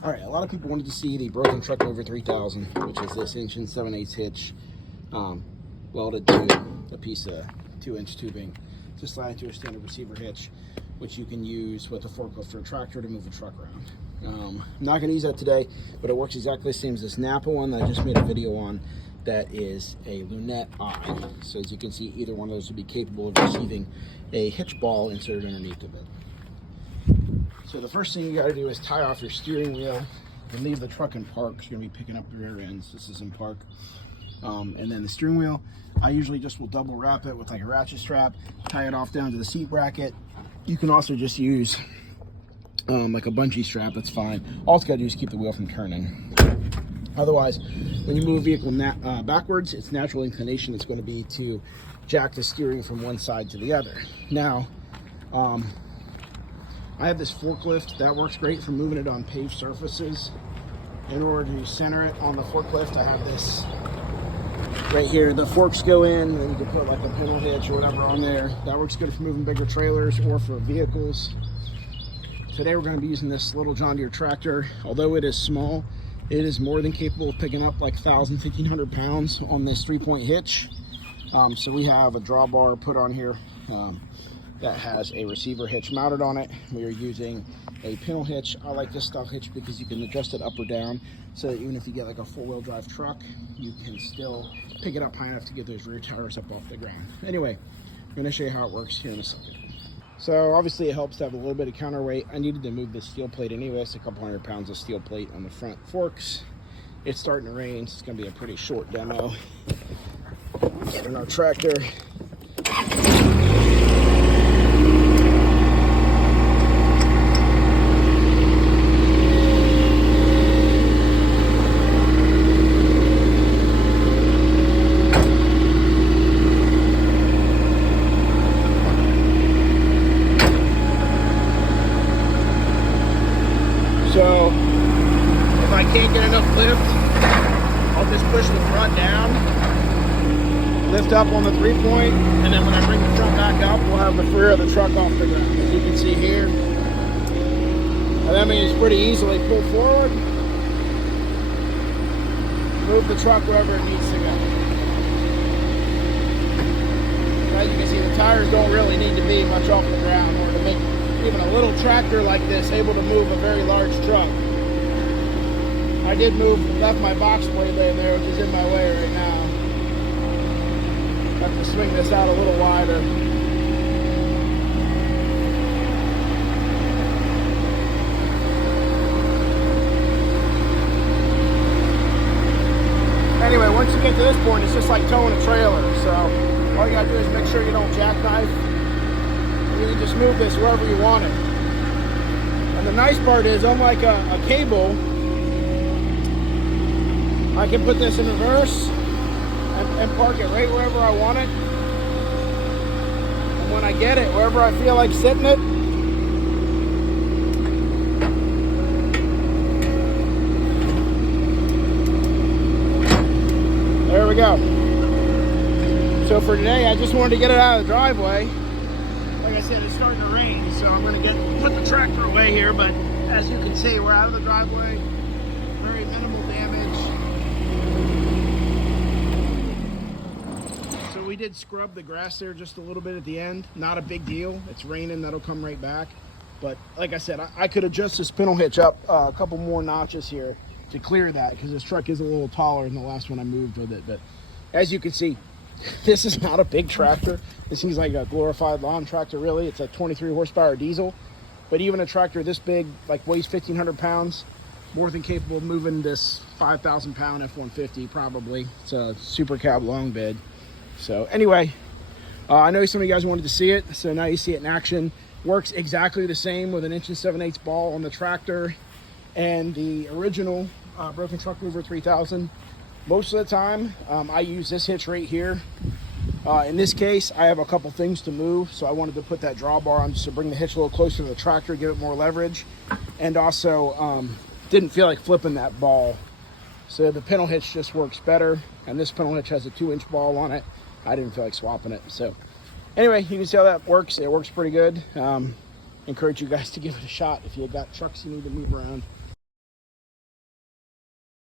All right, a lot of people wanted to see the Broken Truck Mover 3000, which is this 1 7/8 hitch welded to a piece of 2-inch tubing to slide into a standard receiver hitch, which you can use with a forklift or a tractor to move a truck around. I'm not going to use that today, but it works exactly the same as this Napa one that I just made a video on. That is a lunette eye. So as you can see, either one of those would be capable of receiving a hitch ball inserted underneath of it. So the first thing you got to do is tie off your steering wheel and leave the truck in park. You're going to be picking up the rear ends. This is in park. And then the steering wheel, I usually just will double wrap it with like a ratchet strap, tie it off down to the seat bracket. You can also just use like a bungee strap, that's fine. All it's got to do is keep the wheel from turning. Otherwise, when you move a vehicle backwards, its natural inclination is going to be to jack the steering from one side to the other. Now, I have this forklift that works great for moving it on paved surfaces. In order to center it on the forklift, I have this right here. The forks go in, and you can put like a pintle hitch or whatever on there. That works good for moving bigger trailers or for vehicles. Today we're going to be using this little John Deere tractor. Although it is small, it is more than capable of picking up like 1,000, 1,500 pounds on this 3-point hitch. So we have a drawbar put on here that has a receiver hitch mounted on it. We are using a pintle hitch. I like this style hitch because you can adjust it up or down, so that even if you get like a 4-wheel drive truck, you can still pick it up high enough to get those rear tires up off the ground. Anyway, I'm going to show you how it works here in a second. So obviously it helps to have a little bit of counterweight. I needed to move the steel plate anyway. It's a couple hundred pounds of steel plate on the front forks. It's starting to rain, so it's going to be a pretty short demo. Get in our tractor. So if I can't get enough lift, I'll just push the front down, lift up on the 3-point, and then when I bring the truck back up, we'll have the rear of the truck off the ground, as you can see here. And that means pretty easily pull forward, move the truck wherever it needs to go. As you can see, the tires don't really need to be much off the ground in order to make even a little tractor like this able to move a very large truck. I did left my box blade in there, which is in my way right now. I have to swing this out a little wider. Anyway, once you get to this point, it's just like towing a trailer. So all you gotta do is make sure you don't jackknife. You can just move this wherever you want it. And the nice part is, unlike a cable, I can put this in reverse and park it right wherever I want it. And when I get it, wherever I feel like sitting it, there we go. So for today, I just wanted to get it out of the driveway. Like I said, it's starting to rain, so I'm going to put the tractor away here, but as you can see, we're out of the driveway. Very minimal damage. So we did scrub the grass there just a little bit at the end. Not a big deal. It's raining, that'll come right back. But like I said, I could adjust this pintle hitch up a couple more notches here to clear that, because this truck is a little taller than the last one I moved with it. But as you can see, this is not a big tractor. This seems like a glorified lawn tractor, really. It's a 23 horsepower diesel. But even a tractor this big, like weighs 1,500 pounds, more than capable of moving this 5,000 pound F-150 probably. It's a super cab long bed. So anyway, I know some of you guys wanted to see it, so now you see it in action. Works exactly the same with an 1 7/8 ball on the tractor and the original Broken Truck Mover 3000. Most of the time, I use this hitch right here. In this case, I have a couple things to move, so I wanted to put that drawbar on just to bring the hitch a little closer to the tractor, give it more leverage, and also didn't feel like flipping that ball. So the pintle hitch just works better, and this pintle hitch has a 2-inch ball on it. I didn't feel like swapping it. So anyway, you can see how that works. It works pretty good. Encourage you guys to give it a shot if you've got trucks you need to move around.